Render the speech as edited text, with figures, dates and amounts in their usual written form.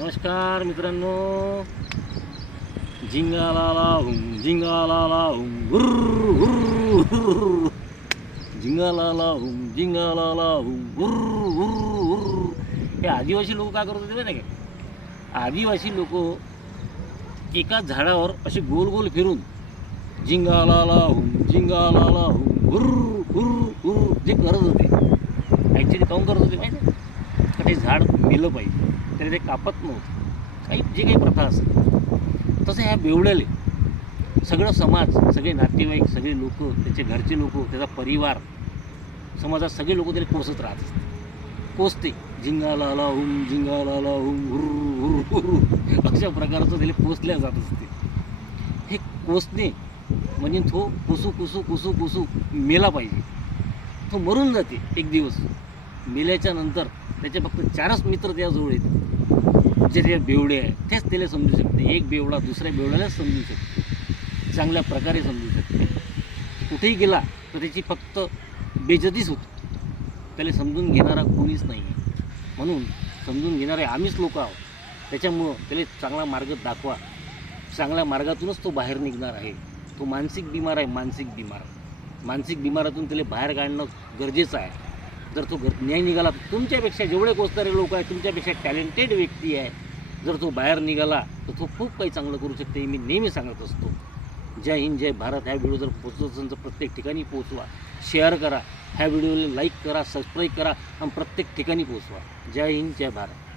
नमस्कार मित्रांनो. जिंगालाला हुम जिंगालाला हुम हुर्र हुर्र हुर्र जिंगालाला हुम जिंगालाला हुम हुर्र हुर्र हुर्र. हे आदिवासी लोक काय करत होते माहिती आहे का? आदिवासी लोक एका झाडावर असे गोल गोल फिरून जिंगालाला हुम हुर्र हुर्र हुर्र जे करत होते, ॲक्च्युली काऊन करत होते माहिती आहे का? ते झाड मेलं पाहिजे तरी ते कापत नव्हतं. काही जे काही प्रथा असेल तसं ह्या बेवड्याले सगळं समाज, सगळे नातेवाईक, सगळे लोक, त्याचे घरचे लोक, त्याचा परिवार, समाजात सगळे लोक त्याला कोसत राहत असते. कोसते जिंगालाला हुम हुर्र हुर्र अशा प्रकारचं त्याला कोसल्या जात असते. हे कोसणे म्हणजे तो कुसू कुसू कुसू कुसू मेला पाहिजे. तो मरून जाते एक दिवस. मेल्याच्या नंतर त्याचे फक्त 4च मित्र त्याजवळ येतात, जे ते बेवडे आहे. तेच त्याला समजू शकते. एक बेवडा दुसऱ्या बेवड्यालाच समजू शकते, चांगल्या प्रकारे समजू शकते. कुठेही गेला तर त्याची फक्त बेइज्जतीच होती. त्याला समजून घेणारा कोणीच नाही आहे. म्हणून समजून घेणारे आम्हीच लोक आहोत. त्याच्यामुळं त्याला चांगला मार्ग दाखवा. चांगल्या मार्गातूनच तो बाहेर निघणार आहे. तो मानसिक बिमार आहे. मानसिक बिमारातून त्याला बाहेर काढणं गरजेचं आहे. जर तो नाही निघाला, तुमच्यापेक्षा जेवढे कोसणारे लोक आहेत, तुमच्यापेक्षा टॅलेंटेड व्यक्ती आहे, जर तो बाहेर निघाला तर तो खूप काही चांगलं करू शकते. मी नेहमी सांगत असतो. जय हिंद, जय भारत. ह्या व्हिडिओ जर पोचवत असेल तर प्रत्येक ठिकाणी पोचवा, शेअर करा, ह्या व्हिडिओला लाईक करा, सबस्क्राईब करा आणि प्रत्येक ठिकाणी पोचवा. जय हिंद, जय भारत.